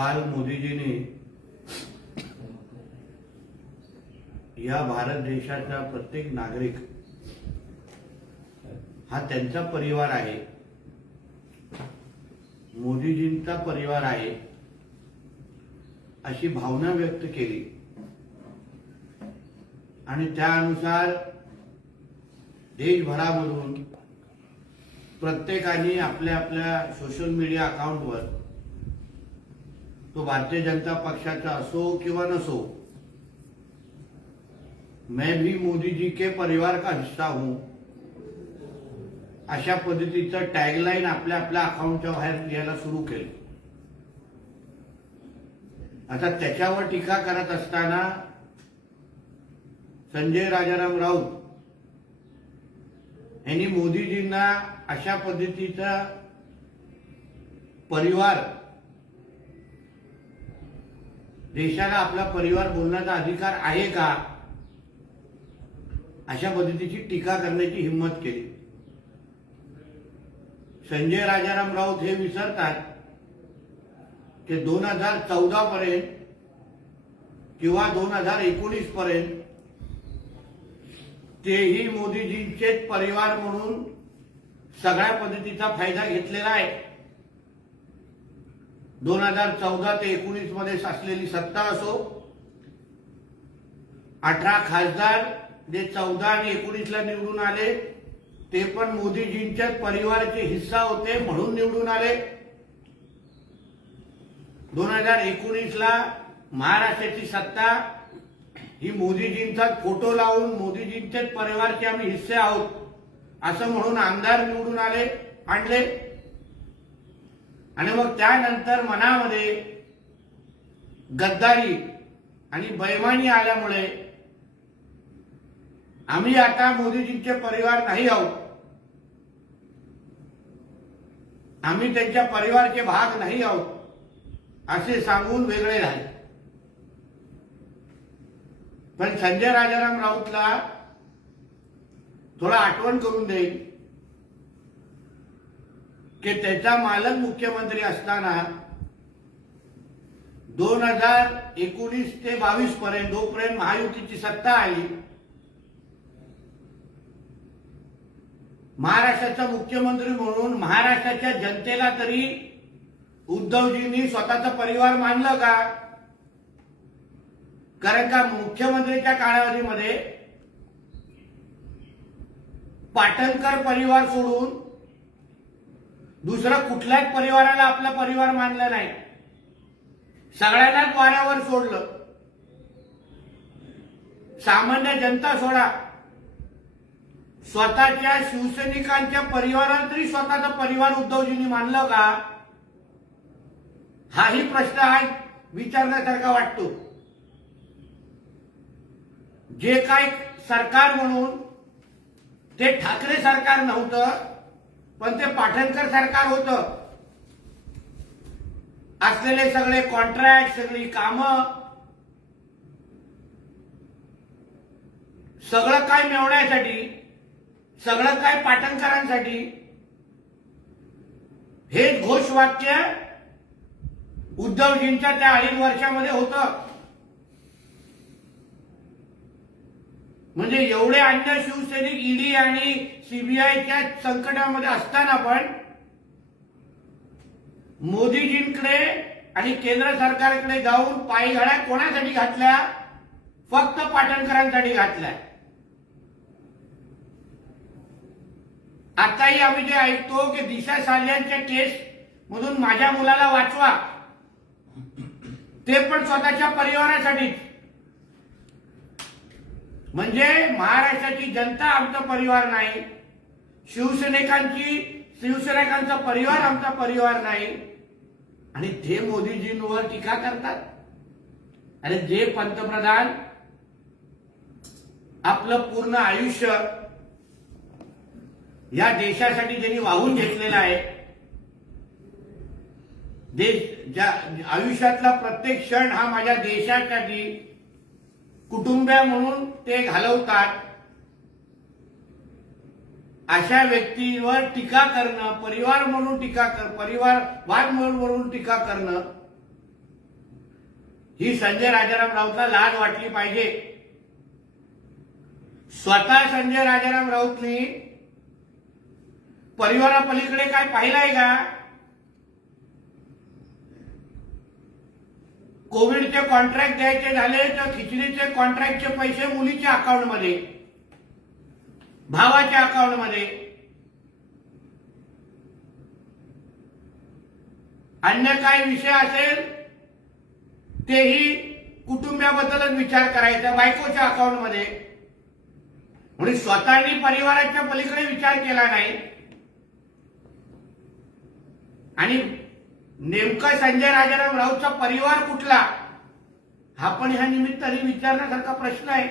काल मोदीजींनी या भारत देशाचा प्रत्येक नागरिक हा त्यांचा परिवार आहे, मोदीजींचा परिवार आहे अशी भावना व्यक्त केली आणि त्यानुसार देशभरामधून प्रत्येकाने आपल्या आपल्या सोशल मीडिया अकाउंटवर तो भारतीय जनता पक्षाचा असो किंवा नसो, मैं भी मोदी जी के परिवार का हिस्सा हूं अशा पद्धतीचं टॅगलाईन आपल्या आपल्या अकाउंटच्या बाहेर लिहायला सुरू केलं. आता त्याच्यावर टीका करत असताना संजय राजाराम राऊत यांनी मोदीजींना अशा पद्धतीचा परिवार, देशाला आपला परिवार बोलण्याचा अधिकार आहे का, अशा पद्धतीची टीका करण्याची हिंमत केली. संजय राजाराम राऊत हे विसरतात की 2014 पर्यंत किंवा 2019 पर्यंत तेही मोदीजींचेच परिवार म्हणून सगळ्या पद्धतीचा फायदा घेतलेला आहे. 2014 ते 19 मध्ये असलेली सत्ता असो, 18 खासदार जे 14 आणि 19 ला निवडून आले ते पण मोदीजींच्याच परिवाराचे हिस्सा होते म्हणून निवडून आले. 2019 ला महाराष्ट्राची सत्ता ही मोदीजींचा फोटो लावून मोदीजींच्याच परिवारचे आम्ही हिस्से आहोत असं म्हणून आमदार निवडून आणले आणि मग त्यानंतर मनामध्ये गद्दारी आणि बेईमानी आल्यामुळे आम्ही आता मोदीजींचे परिवार नाही आहोत, आम्ही त्यांच्या परिवाराचे भाग नाही आहोत असे सांगून वेगळे झाले. पण संजय राजाराम राऊतला थोडा आठवण करून देईल की त्याचा मालक मुख्यमंत्री असताना 2019 ते 22 पर्यंत जोपर्यंत महायुतीची सत्ता आली, महाराष्ट्राचा मुख्यमंत्री म्हणून महाराष्ट्राच्या जनतेला तरी उद्धवजींनी स्वतःचा परिवार मानलं का? कारण का मुख्यमंत्र्यांच्या कालावधीमध्ये पाटणकर परिवार सोडून दुसरं कुठल्याच परिवाराला आपला परिवार मानलं नाही, सगळ्यांनाच वाऱ्यावर सोडलं. सामान्य जनता सोडा, स्वतःच्या शिवसैनिकांच्या परिवाराला तरी स्वतःचा परिवार उद्धवजींनी मानलं का? हाही प्रश्न आज विचारण्यासारखा वाटतो. जे काय सरकार म्हणून ते ठाकरे सरकार नव्हतं, पण ते पाटणकर सरकार होतं. असलेले सगळे कॉन्ट्रॅक्ट, सगळी कामं, सगळं काय मिळवण्यासाठी, सगळं काय पाटणकरांसाठी, हे घोषवाक्य उद्धवजींच्या त्या 2.5 वर्षामध्ये होतं. म्हणजे एवढे अन्य शिवसैनिक ईडी आणि सीबीआयच्या संकटामध्ये असताना पण मोदीजींकडे आणि केंद्र सरकारकडे जाऊन पायघड्या कोणासाठी घातल्या? फक्त पाटणकरांसाठी घातल्या. आताही आम्ही जे ऐकतो की दिशा साल्यांच्या केस मधून माझ्या मुलाला वाचवा, ते पण स्वतःच्या परिवारासाठी. म्हणजे महाराष्ट्राची जनता आमचा परिवार नाही, शिवसैनिकांचा परिवार आमचा परिवार नाही, आणि ते मोदीजींवर टीका करतात. अरे जे पंतप्रधान आपलं पूर्ण आयुष्य या देशासाठी ज्यांनी वाहून घेतलेलं आहे, आयुष्यातला प्रत्येक क्षण हा माझ्या देशासाठी कुटुंबीय म्हणून ते घालवतात, अशा व्यक्तीवर टीका करणं, परिवारवाद म्हणून टीका करणं ही संजय राजाराम राऊतला लाज वाटली पाहिजे. स्वतः संजय राजाराम राऊतनी परिवारापलीकडे काय पाहिलंय का? कोविडचे कॉन्ट्रॅक्ट द्यायचे झाले तर खिचडीचे कॉन्ट्रॅक्टचे पैसे मुलीच्या अकाउंटमध्ये, भावाच्या अकाउंटमध्ये, अन्य काही विषय असेल तेही कुटुंबाबद्दलच विचार करायचा, बायकोच्या अकाउंटमध्ये. म्हणजे स्वतःनी परिवाराच्या पलीकडे विचार केला नाही. आणि नेमका संजय राजाराम राऊतचा परिवार कुठला, हा पण ह्या निमित्ताने विचारण्यासारखा प्रश्न आहे.